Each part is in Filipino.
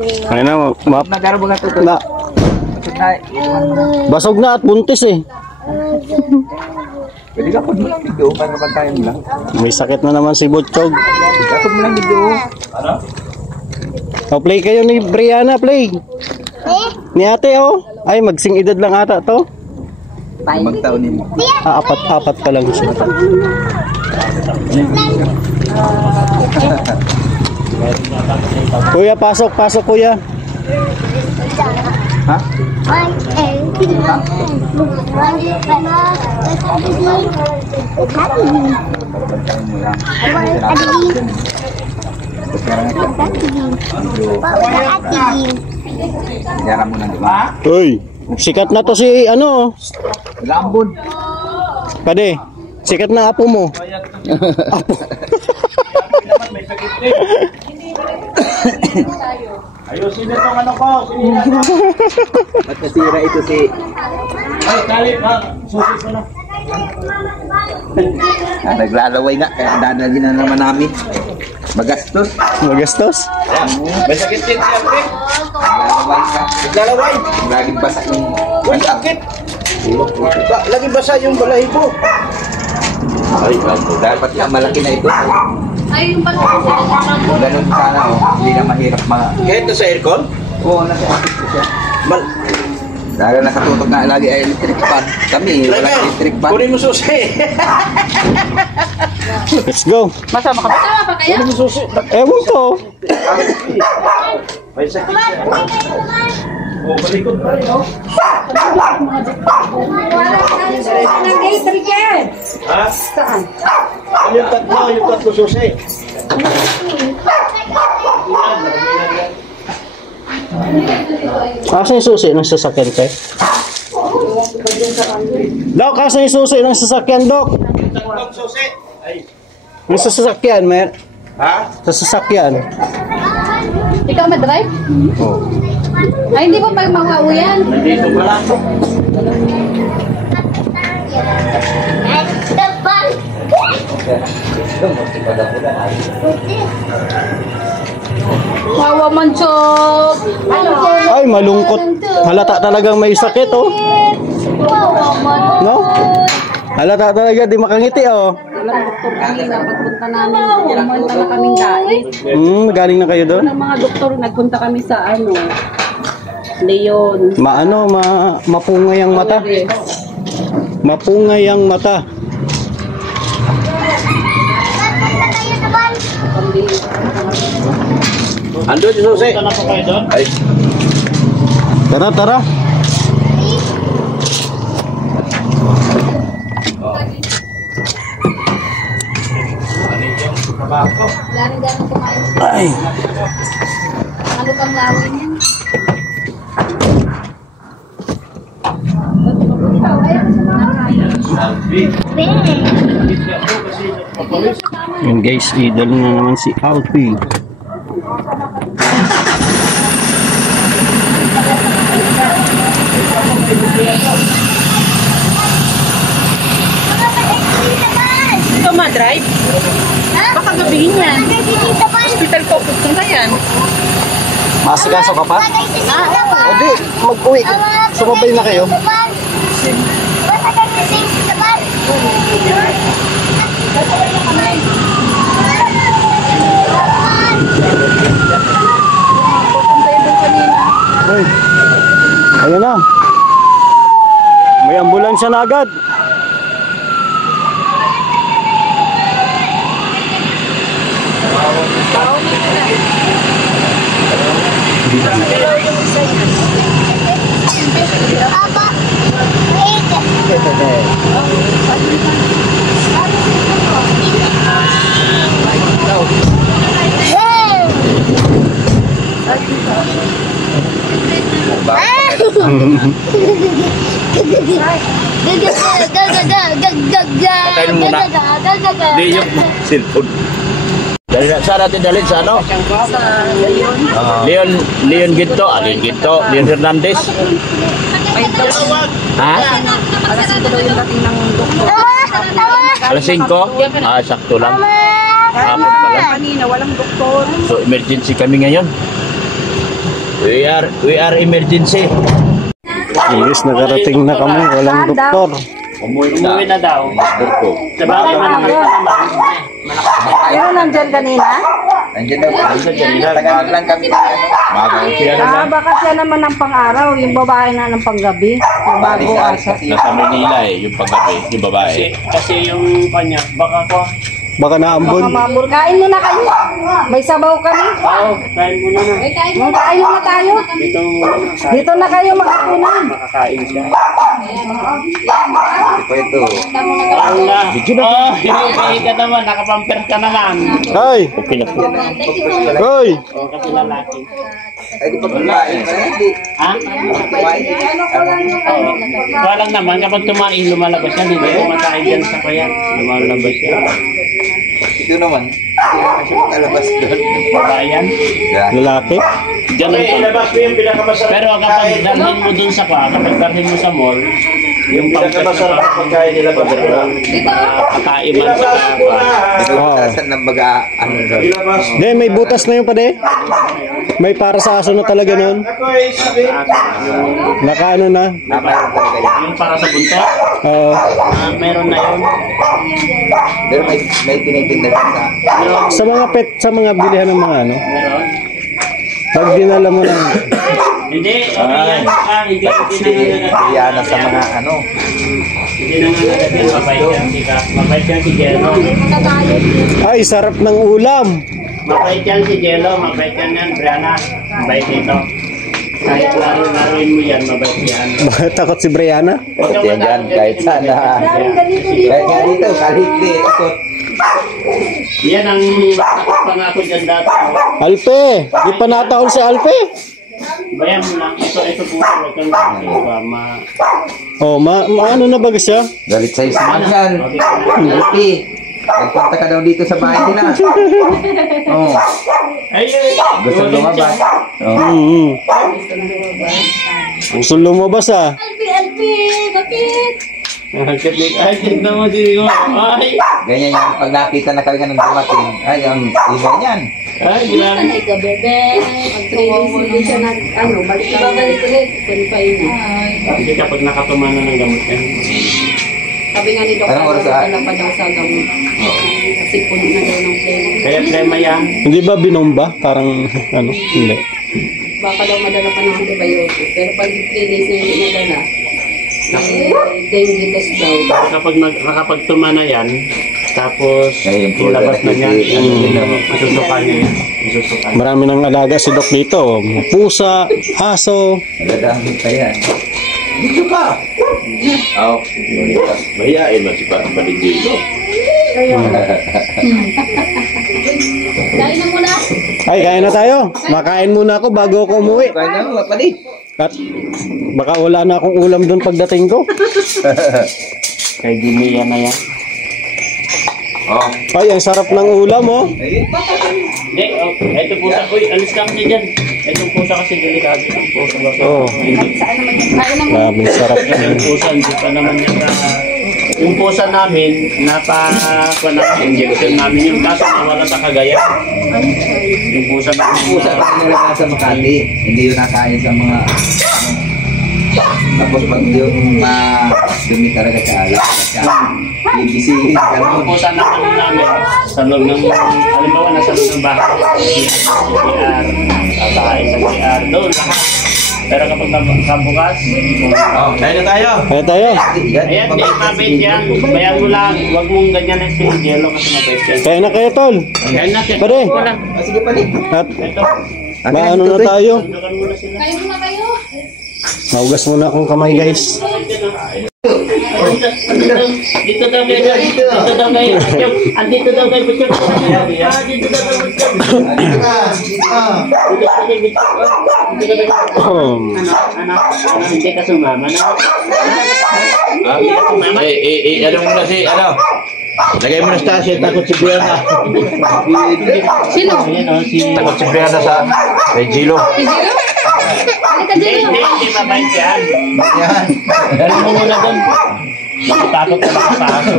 Ayun na, na. Basog na at buntis eh. Pwede ka po lang video para bantayan mo lang. May sakit na naman si Butchog. Kapag mo lang video. Ano? O, play kayo ni Brianna, play. Ni ate oh. Ay, magsing edad lang ata to. Magtaon mo. Apat pa lang siya. Kuya, pasok kuya. Ha? Yara mo na, di ba? Uy, sikat na to si ano? Lambon. Pade, sikat na apo mo. Apo. Ayusin na itong ano ko, sinira ko. Ba't nasira ito si... Ay, kalit ha, susi ko na. Naglalaway nga, kaya dadalhin na naman namin. Magastos. Magastos? May sakit din siya, pre. Naglalaway ka. Naglalaway. Laging basa yung... Uy, sakit. Lagi basa yung balahibo. Ay, dapat nga malaki na ito. Ay, yung pag-asa. Kung ganun sana, hindi na mahirap Kahit na sa aircon? Oo, nasa office ko siya. Dahil nakatutok na lagi ay electric fan. Kami, wala electric fan. Kunin mo susi. Let's go. Masama pa kayo? Kunin mo susi. Ewan ko. May sakit siya. Oh, balikod pa rin, oh. Ha? Saan? Yung tatlo susi. Asa yung susi ng sasakyan kay? Dok, asa yung susi ng sasakyan, Dok? Tatlong susi. Ay. Yung sa sasakyan, may... Ha? Sa sasakyan. Ikaw madrive? Oh. Ay, hindi mo pa mauuyan. Nandito pala. Wawa man, Chok. Ay, malungkot. Halata talagang may sakit, oh. Wawa man. No? Halata talaga, di makangiti, oh. Alam, doktor kanina, pagpunta namin, pumunta na kaming dait. Galing na kayo doon? Ng mga doktor, nagpunta kami sa Leon. Mapungay ang mata. Mapungay ang mata. Andun yung susi. Punta na po kayo doon? Ay. Tara. Lari-lari kumain. Ay. Ano pang lawin yan? Yun guys, idol na naman si Alfie. Ito ma-drive? Baka gabihin yan. Hospital ko, pupunta yan. Masikaso ka pa? O di, mag-uwi. Sumabay na kayo. Uy, ayun na. May ambulansya na agad. Patayin mo muna. Hindi yung cellphone. Saan natin dalhin sa ano? Leon Ginto. Leon Ginto. Leon Hernandez. Ha? Alas 5? Sakto lang. Hapon pa lang. Kanina, walang doktor. So, emergency kami ngayon. We are emergency. Yes, nakarating na kami. Walang doktor. Umuwi na daw. Sa bagay, malaki pa naman. Pero nandyan kanina? Nandiyan daw. Tagal lang kami na Baka siya naman ng pang-araw, yung babae na ng panggabi. Yung bago asa. Nasa Manila yung paggabi, yung babae. Kasi yung kanya, baka ko. Baka naambon. Baka mamur. Kain muna kayo. May sabaw kami. Oo, kain muna na. Kain muna tayo. Dito na kayo magkakunan. Makakain siya. ito. Hindi ka naman, nakapamper ka naman. Ay! Hoy! O, kasi lalaki. Ay, di pa kumain. Ha? Oo. Walang naman, kapag tumain, lumalabas yan. Hindi kumakain dyan sa kaya. Lumalabas yan. Ito naman. Hindi naman siya makalabas doon. Babae yan. Lalaki? Diyan ilabas mo yung pinakamasarap. Pero kapag dalhin mo dun sa kapag dalhin mo sa mall, yung pinakamasarap pagkain nila pa kakaiman sa Ito butasan ng baga. Hindi, may butas na yun pa de. May para sa aso na talaga nun. Nakaano na. yung para sa buntot. Oo. Meron na yun. Pero may tinitinda sa Sa mga pet, sa mga bilihan ng mga ano. Meron. Pag dinala mo lang. Hindi, okay yan. Hindi Rihanna sa mga ano. Hindi na nga natin mabait yan si Ka. Mabait yan si Jello. Ay, sarap ng ulam. Mabait yan si Jello. Mabait yan yan, Brianna. Mabait ito. Kahit laruin mo yan, mabait yan. Takot si Brianna. Bakit yan dyan? Kahit sana. Kahit nga dito, kahit dito. Yan ang pangako dyan dati. Alpe! Di pa nataon si Alpe. Bayan mo lang. Ito po. Huwag kang Oh, ano na ba siya? Galit sa'yo si Manyan. Lupi. Nagpunta ka daw dito sa bahay nila. Oo. Ayun. Gusto lumabas. Oo. Gusto lumabas ah. Bakit? Ay, tignan mo dito. Ay. Ganyan yan. Pag nakita na kami ng dumating, ay, ang ingay niyan. Ay, grabe. Ay, ka, bebe. Pag-training hindi siya na, balik ulit. Panipain na. Hindi kapag nakatumana ng gamot yan. Sabi nga ni Dr. Anong oras dala pa daw sa gamot. Kasi puno na daw ng pleno. Kaya plema yan. Hindi ba binomba? Parang ano? Hindi. Baka daw madala pa ng antibiotic. Pero pag 3 days na hindi nadala, dengue test daw. Kapag nakapagtumana yan, tapos Ay, yung ilabas na niya, pula. masusuka niya yan. Masusuka niya. Marami nang alaga si Doc dito. Pusa, aso. Nagdadami pa yan. Dito ka! Oo. Mahiyain man si Paligay. Kain na muna. Ay, kain na tayo. Makain muna ako bago ako umuwi. Kaya na, mapali. At baka wala na akong ulam doon pagdating ko. Kay Giniya na yan. Oo. Ay, ang sarap ng ulam oh. Ay, Hindi, ito pusa. Uy, alis ka kasi dyan. Itong pusa kasi delikado. Ang pusa ba? Oo. Hindi. Kain na muna. Grabe sarap. Yung pusa, hindi pa naman yan yung pusa namin, injection namin yung kaso nawala sa Cagayan. Yung pusa namin. pusa pa nila sa Makati. Hindi yun nakain sa mga ano. Tapos pag yung dumi talaga sa alam. Bibisihin ka Yung lang. pusa namin sa loob ng, halimbawa nasa loob ng bahay, CR, tatahay sa CR, doon lahat. Pero kapag kabukas, Kaya na tayo. Kaya tayo. ayan, di mabait yan. Bayan mo lang, huwag mong ganyan na si Jello kasi mabait yan. Kaya na kayo, tol. Kaya na siya. Pare. Sige pali. At Ito, maano na tayo. sundukan muna sila. Kain muna kayo. Maugas muna akong kamay, guys. Dito daw kayo. Dito daw kayo. Putyok. Andito daw kayo. Putyok. Dito daw kayo. Putyok. Hindi ka sumama na. Ano mo na si, lagay mo na sa taas, takot si Brianna. Sino? Ayan o, si... Takot si Brianna sa kay Gilo. Si Jero? Halika, Jero. Hindi mabait yan. Yan. Dali mo muna doon. Makatakot ka lang sa aso.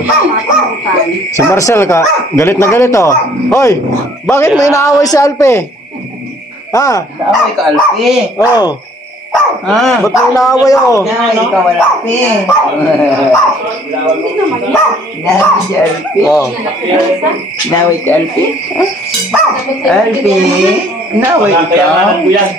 Si Marcel ka, galit na galit oh. Hoy, bakit may naaway si Alpe? Ha? Naaway ka, Alpi. Oh. Ah. Ba't mo inaaway ako? Naaway ka, Alpi. Naaway si Alpi. Oh. Naaway ka, Alpi. Alpi. Naaway Kaya nga ka. lang po yan.